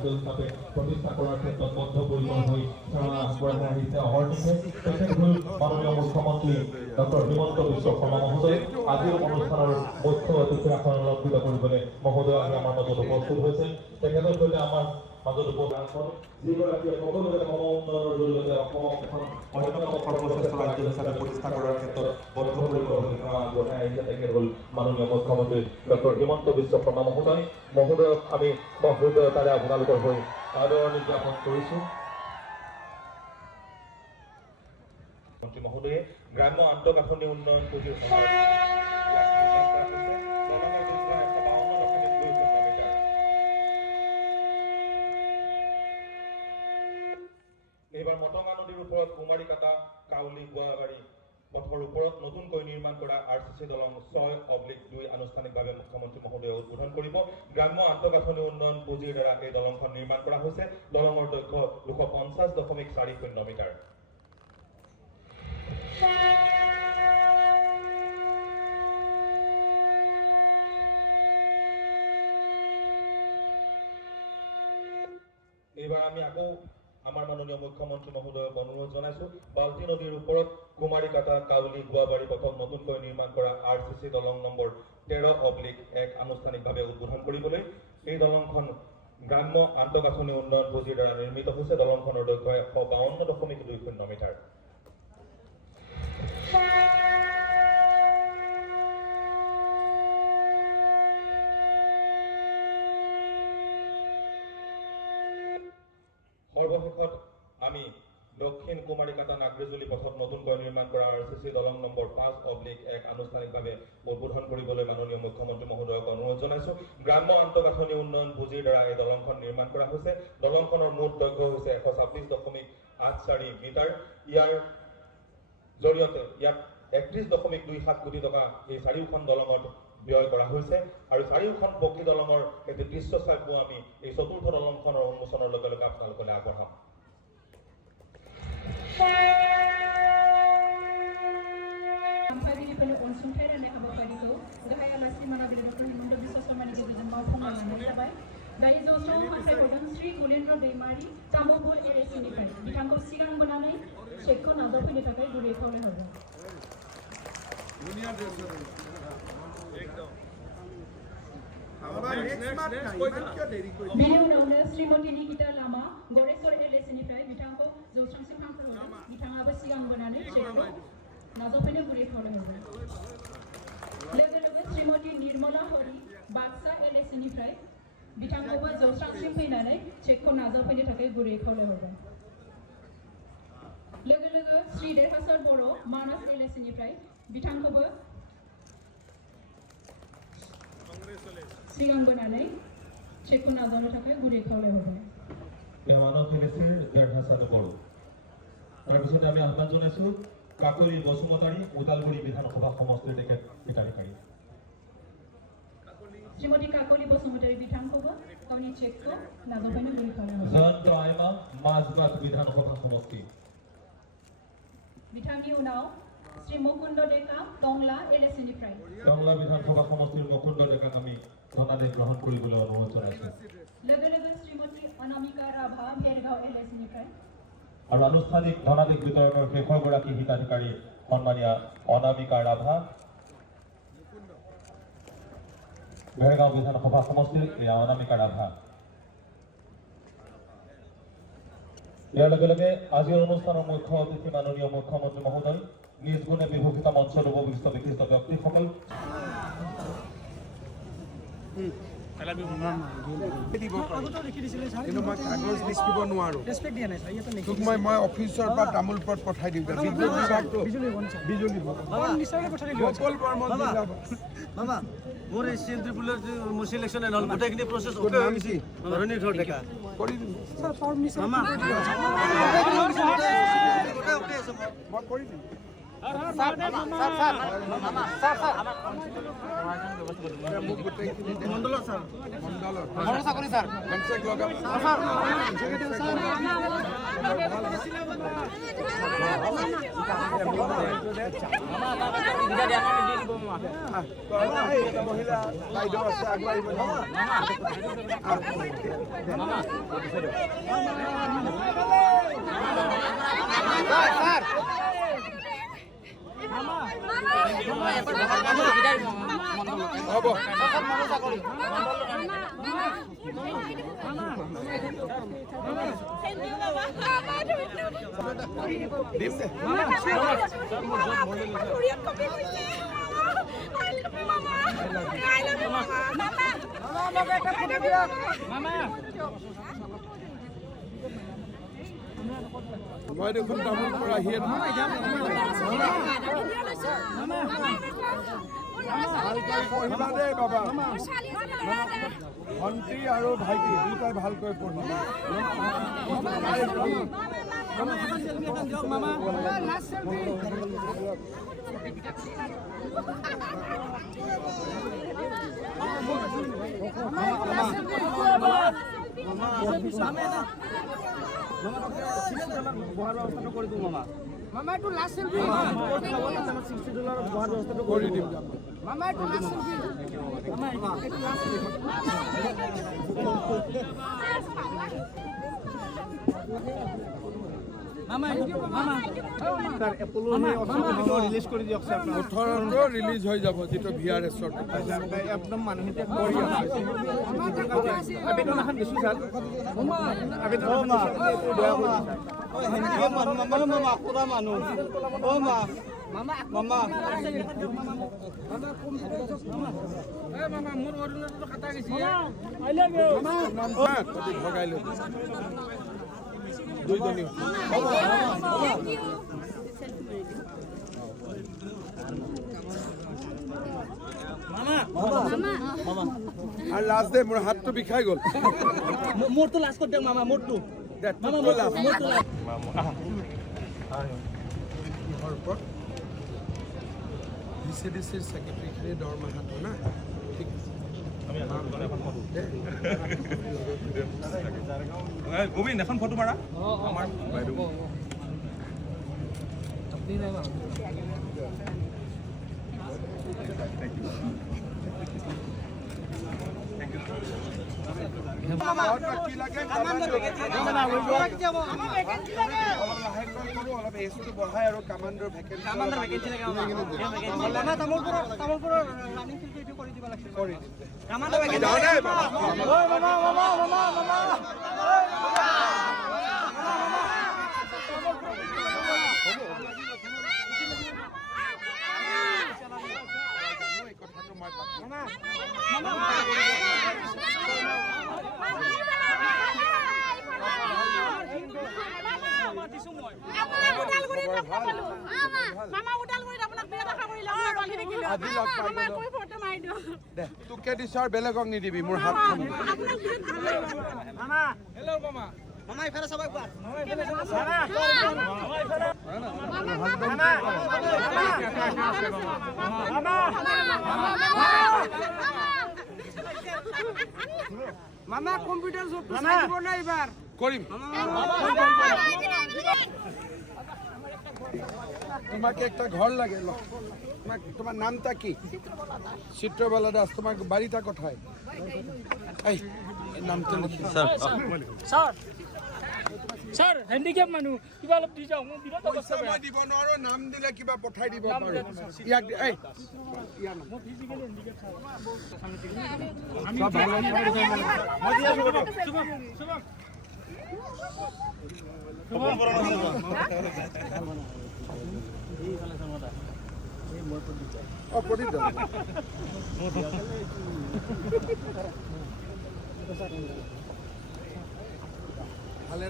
ৰাজ্য হিচাপে প্ৰতিষ্ঠা কৰাৰ ক্ষেত্ৰত বদ্ধপৰিকৰ হৈ সেৱা আগবঢ়াই আহিছে অহৰ্নিশে। তেখেত হ'ল মাননীয় মুখ্যমন্ত্ৰী ডক্টৰ হিমন্ত বিশ্ব শৰ্মা মহোদয়। আজিৰ অনুষ্ঠানৰ মুখ্য অতিথিৰ আসন অলংকৃত কৰিবলৈ মহোদয় আহি আমাৰ মাজত উপস্থিত হৈছে। তেখেতৰ সৈতে আমাৰ মাজত উপস্থিত যিগৰাকীয়ে সকলোৰে সম উন্নয়নৰ জৰিয়তে অসমক এখন অন্যতম সৰ্বশ্ৰেষ্ঠ ৰাজ্য হিচাপে প্ৰতিষ্ঠা কৰাৰ ক্ষেত্ৰত বদ্ধপৰিকৰ হৈ সেৱা আগবঢ়াই আহিছে। তেখেত হ'ল মাননীয় মুখ্যমন্ত্ৰী ডক্টৰ হিমন্ত বিশ্ব শৰ্মা মহোদয়। মহোদয়ক আমি সহৃদয়তাৰে আপোনালোকৰ হৈ আদৰণি জ্ঞাপন কৰিছোঁ। মন্ত্ৰী মহোদয়ে গ্ৰাম্য আন্তঃগাঁথনি উন্নয়ন পুঁজিৰ এইবাৰ মটঙা নদীৰ ওপৰত কুমাৰীকাটা কাউলি গোৱাবাৰী পথৰ ওপৰত নতুনকৈ নিৰ্মাণ কৰা RCC দলং 6/2 আনুষ্ঠানিকভাৱে মুখ্যমন্ত্ৰী মহোদয়ে উদ্বোধন কৰিব। গ্ৰাম্য আন্তঃগাঁথনি উন্নয়ন পুঁজিৰ দ্বাৰা এই দলংখন নিৰ্মাণ কৰা হৈছে। দলঙৰ দৈৰ্ঘ্য 250.40 মিটাৰ। এইবাৰ আমি আকৌ আমাৰ মাননীয় মুখ্যমন্ত্ৰী মহোদয়ক অনুৰোধ জনাইছো বাল্টি নদীৰ ওপৰত কুমাৰীকাটা কাউলি গোৱাবাৰী পথক নতুনকৈ নিৰ্মাণ কৰা RCC দলং নম্বৰ 13/1 আনুষ্ঠানিকভাৱে উদ্বোধন কৰিবলৈ। এই দলংখন গ্ৰাম্য আন্তঃগাঁথনি উন্নয়ন পুঁজিৰ দ্বাৰা নিৰ্মিত হৈছে। দলংখনৰ দৈৰ্ঘ্য 152.20 মিটাৰ। সৰ্বশেষত আমি দক্ষিণ কুমাৰীকাটা নাগৰিজুলি পথত নতুনকৈ নিৰ্মাণ কৰা RCC দলং নম্বৰ 5/1 আনুষ্ঠানিকভাৱে উদ্বোধন কৰিবলৈ মাননীয় মুখ্যমন্ত্ৰী মহোদয়ক অনুৰোধ জনাইছো। গ্ৰাম্য আন্তঃগাঁথনি উন্নয়ন পুঁজিৰ দ্বাৰা এই দলংখন নিৰ্মাণ কৰা হৈছে। দলংখনৰ মুঠ দৈৰ্ঘ্য হৈছে 126.84 মিটাৰ। ইয়াৰ জৰিয়তে ইয়াত 31.27 কোটি টকা এই চাৰিওখন দলঙত ব্যয় কৰা হৈছে আৰু চাৰিওখন পকী দলঙৰ এটি দৃশ্য চাপো আমি এই চতুৰ্থ দলংখনৰ উন্মোচনৰ লগে লগে আপোনালোকলৈ আগবঢ়াম। अनसुंथाइ राननाय हाबाफारिखौ गाहाय आलासि मानबिल डक्टर हिमন্ত बिश्व शर्मानि गेजेरजों मावफुंलांनाय जाबाय। दायो जौस्राङाव हांख्रायहरदों श्री गुलेन्द्र दैमारि तामुलपुर LAC-निफ्राय बिथांखौ सिगां बोनानै चेकखौ नाजावफैनो थाखाय गुरै खावलायहरदों। बिनि उनावनो श्रीमती निकिता लामा गरेश्वर LAC-निफ्राय बिथांखौ जौस्रांसिम हांख्रायहरदों। बिथाङाबो सिगां बोनानै चेकखौ नाजावफैनो गुरै खावलायहरदों। लोगो लोगो श्रीमती निर्मला हरि बाक्सा LAC-निफ्राय बिथांखौबो जौस्रांसिम फैनानै चेकखौ नाजावफैनो थाखाय गुरै खावलायहरदों। लोगो लोगो श्री देरहासार बर' मानास LAC-निफ्राय बिथांखौबो सिगां बोनानै चेकखौ नाजावनो थाखाय गुरै खावलायहरदों। मानास LAC-ৰ দেৰহাছাৰ বৰ। তাৰপিছতে আমি আহ্বান জনাইছো কাকলি বসুমতাৰী ওদালগুৰি বিধানসভা সমষ্টিৰ তেখেত হিতাধিকাৰী श्रीमती काकोली बसुमतारी बिथांखौबो गावनि चेकखौ नाजावफैनो गुरै खावलायहरदों। जयন্ত आइमा माजबाद विधानसभा समष्टि। बिथांनि उनाव श्री मुकुन्द डेका टंला LAC-निफ्राय टंला विधानसभा समष्टिৰ मुकुन्द डेकाক আমি ধনাদেশ গ্ৰহণ কৰিবলৈ অনুৰোধ জনাইছো। লগে লগে শ্ৰীমতী অনামিকা ৰাভা ভেৰগাঁও LAC-নিफ्राय আৰু আনুষ্ঠানিক ধনাদেশ বিতৰণৰ শেষৰগৰাকী হিতাধিকাৰী সন্মানীয়া অনামিকা ৰাভা ভেৰগাঁও বিধানসভা সমষ্টিৰ অনামিকা ৰাভা। ইয়াৰ লগে লগে আজিৰ অনুষ্ঠানৰ মুখ্য অতিথি মাননীয় মুখ্যমন্ত্ৰী মহোদয় নিজ গুণে বিভূষিত মঞ্চত উপবিষ্ট বিশিষ্ট ব্যক্তিসকল মই অফিচৰ পৰা তামোলপুৰত পঠাই দিওঁ। মোৰ এই চিএনটি পুলৰ মোৰ চিলেকশ্যন নহ'ল গোটেইখিনি প্ৰচেছ কৰি দিম। মই কৰি দিম। মণ্ডলত ছাৰ চাকৰি ছাৰ লগাম মহিলা বাইদেউ আছে আগবাঢ়িব হ'ব দিম দে মই দেখোন তামোল পৰা আহিয়ে ভালকৈ পঢ়িবা দেই বাবা ভণ্টি আৰু ভাইটি দুটাই ভালকৈ পঢ়িবা মামা একটু লাস্ট সেলফি কৰি দিম মামা একটু লাস্ট সেলফি ৰিলিজ কৰি দিয়ক স্যাৰ 18 ৰিলিজ হৈ যাব যেটো ভিআৰএছৰ একদম মানুহে কৰি আছে আবেদন এখন দিছো স্যাৰ আবেদন হেনকে মানুহ মামা পুৰা মানুহ ও মা মামা মামা মামা মোৰ অৰুণাচলৰ খাতা গৈছে কবি ভগাই লৈ দুইজনী আৰু লাষ্ট দে মোৰ হাতটো বিষাই গ'ল মোৰটো লাষ্ট কৰি দিয়ক মামা মোৰটো মামা মোৰটো কিহৰ ওপৰত VCDCৰ ছেক্ৰেটাৰীখিনিৰ দৰমহাটো না ঠিক গোবিন্দ এখন ফটো মাৰা আমাৰ বাইদেউ কি লাগে অলপ এজটো বঢ়াই আৰু কামাণ্ডৰ ভেকেঞ্চি কৰি কথাটো মই তোকে দিছ আৰু বেলেগক নিদিবি মোৰ হাত মামা ইফালে সবাই কোৱা মামা কম্পিউটাৰ জব দিব না এবাৰ কৰিম তোমাকে একটা ঘর লাগে তোমার নামটা কি চিত্রবালা দাস তোমার বাড়িটা কোথায় এই নামটা লিখি স্যার স্যার হ্যান্ডিক্যাপ মানুহ কিবা অলপ দি যাও মই বিৰত অৱস্থা মই দিব নোৱাৰো নাম দিলে কিবা পঠাই দিব পাৰো ইয়াক এই ইয়াৰ নাম মই ফিজিক্যালি হ্যান্ডিক্যাপ স্যার সব ভালো মই দি আছো শুভম শুভম প্রদীপ দা ভালে